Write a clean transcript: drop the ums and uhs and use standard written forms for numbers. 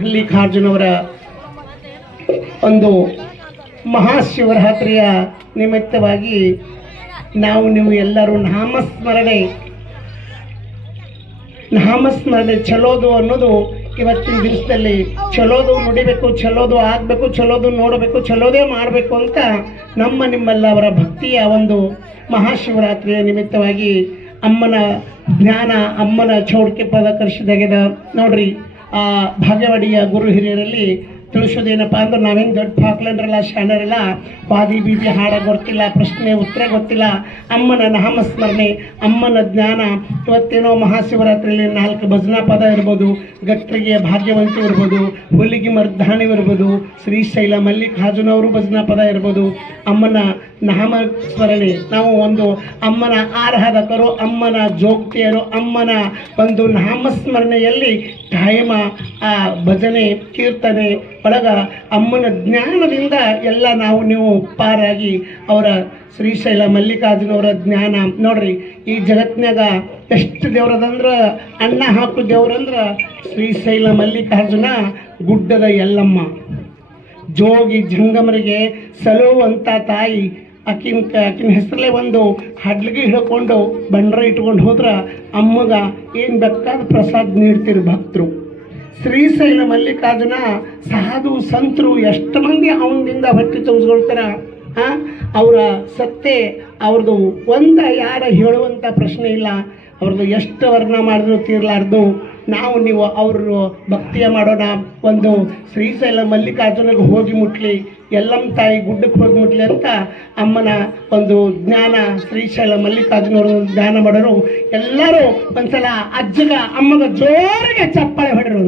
ಮಲ್ಲಿಕಾರ್ಜುನವರ ಒಂದು ಮಹಾಶಿವರಾತ್ರಿಯ ನಿಮಿತ್ತವಾಗಿ ನೀವು ಎಲ್ಲರೂ ನಾಮಸ್ಮರಣೆ ಚಲೋದು ಅನ್ನೋದು ಇವತ್ತಿನ ದಿವಸದಲ್ಲಿ ಚಲೋದು ನುಡಿಬೇಕು, ಚಲೋದು ಆಗಬೇಕು, ಚಲೋದು ನೋಡಬೇಕು, ಚಲೋದೇ ಮಾಡಬೇಕು ಅಂತ ನಿಮ್ಮೆಲ್ಲವರ ಭಕ್ತಿಯ ಒಂದು ಮಹಾಶಿವರಾತ್ರಿಯ ನಿಮಿತ್ತವಾಗಿ ಅಮ್ಮನ ಜ್ಞಾನ, ಅಮ್ಮನ ಚೌಡಿಕೆ ಪದ ಕರ್ಷಿದಾಗ್ಯದ ನೋಡ್ರಿ. ಆ ಭಾಗ್ಯವಾಡಿಯ ಗುರು ಹಿರಿಯರಲ್ಲಿ ತಿಳಿಸೋದೇನಪ್ಪ ಅಂದ್ರೆ ನಾವೇನು ದೊಡ್ಡ ಹಾಕ್ಲಂಡ್ರಲ್ಲ, ಶಾಣರಲ್ಲ, ವಾದಿ ಬೀದಿ ಹಾಡ ಗೊತ್ತಿಲ್ಲ, ಪ್ರಶ್ನೆ ಉತ್ತರ ಗೊತ್ತಿಲ್ಲ. ಅಮ್ಮನ ನಾಮಸ್ಮರಣೆ, ಅಮ್ಮನ ಜ್ಞಾನ. ಇವತ್ತೇನೋ ಮಹಾಶಿವರಾತ್ರಿಯಲ್ಲಿ 4 ಭಜನಾ ಪದ ಇರ್ಬೋದು, ಗಟ್ಟರಿಗೆ ಭಾಗ್ಯವಂತಿ ಇರ್ಬೋದು, ಹುಲಿಗಿ ಮರ್ಧಾಣಿ ಇರ್ಬೋದು, ಶ್ರೀಶೈಲ ಮಲ್ಲಿಕಾರ್ಜುನವರು ಭಜನಾ ಪದ ಇರ್ಬೋದು. ಅಮ್ಮನ ನಾಮಸ್ಮರಣೆ ನಾವು ಒಂದು ಅಮ್ಮನ ಆರಾಧಕರು, ಅಮ್ಮನ ಜೋಗ್ತಿಯರು, ಅಮ್ಮನ ಒಂದು ನಾಮಸ್ಮರಣೆಯಲ್ಲಿ ಕಾಯಮ ಆ ಭಜನೆ ಕೀರ್ತನೆ ಒಳಗ ಅಮ್ಮನ ಜ್ಞಾನದಿಂದ ಎಲ್ಲ ನೀವು ಪಾರಾಗಿ ಅವರ ಶ್ರೀಶೈಲ ಮಲ್ಲಿಕಾರ್ಜುನವರ ಜ್ಞಾನ ನೋಡ್ರಿ. ಈ ಜಗತ್ನಾಗ ಎಷ್ಟು ದೇವ್ರದಂದ್ರೆ ಅನ್ನ ಹಾಕು ದೇವ್ರಂದ್ರೆ ಶ್ರೀಶೈಲ ಮಲ್ಲಿಕಾರ್ಜುನ, ಗುಡ್ಡದ ಎಲ್ಲಮ್ಮ, ಜೋಗಿ ಜಂಗಮರಿಗೆ ಸಲುವಂಥ ತಾಯಿ. ಆಕಿನ ಹೆಸರಲ್ಲೇ ಒಂದು ಹಡ್ಲಿಗೆ ಹಿಡ್ಕೊಂಡು ಬಂಡ್ರ ಇಟ್ಕೊಂಡು ಹೋದ್ರೆ ಅಮ್ಮಗ ಏನು ಬೇಕಾದ ಪ್ರಸಾದ ನೀಡ್ತಿರು ಭಕ್ತರು. ಶ್ರೀಶೈಲ ಮಲ್ಲಿಕಾರ್ಜುನ ಸಾಧು ಸಂತರು ಎಷ್ಟು ಮಂದಿ ಅವನಿಂದ ಹೊಟ್ಟೆ ತುಂಬಿಸ್ಕೊಳ್ತಾರ. ಅವರ ಸತ್ತೆ ಅವ್ರದ್ದು ಯಾರ ಹೇಳುವಂಥ ಪ್ರಶ್ನೆ ಇಲ್ಲ. ಅವ್ರದ್ದು ಎಷ್ಟು ವರ್ಣ ಮಾಡಿದ್ರು ತೀರ್ಲಾರ್ದು. ನೀವು ಅವರು ಭಕ್ತಿಯ ಮಾಡೋಣ. ಒಂದು ಶ್ರೀಶೈಲ ಮಲ್ಲಿಕಾರ್ಜುನಿಗೆ ಹೋಗಿ ಮುಟ್ಲಿ, ಎಲ್ಲಮ್ಮ ತಾಯಿ ಗುಡ್ಡಕ್ಕೆ ಹೋಗಿ ಮುಟ್ಲಿ ಅಂತ ಅಮ್ಮನ ಒಂದು ಜ್ಞಾನ, ಶ್ರೀಶೈಲ ಮಲ್ಲಿಕಾರ್ಜುನವರು ಜ್ಞಾನ ಮಾಡೋರು ಎಲ್ಲರೂ ಒಂದ್ಸಲ ಅಜ್ಜಗ ಅಮ್ಮಗ ಜೋರಿಗೆ ಚಪ್ಪಾಳೆ ಹೊಡೆರು.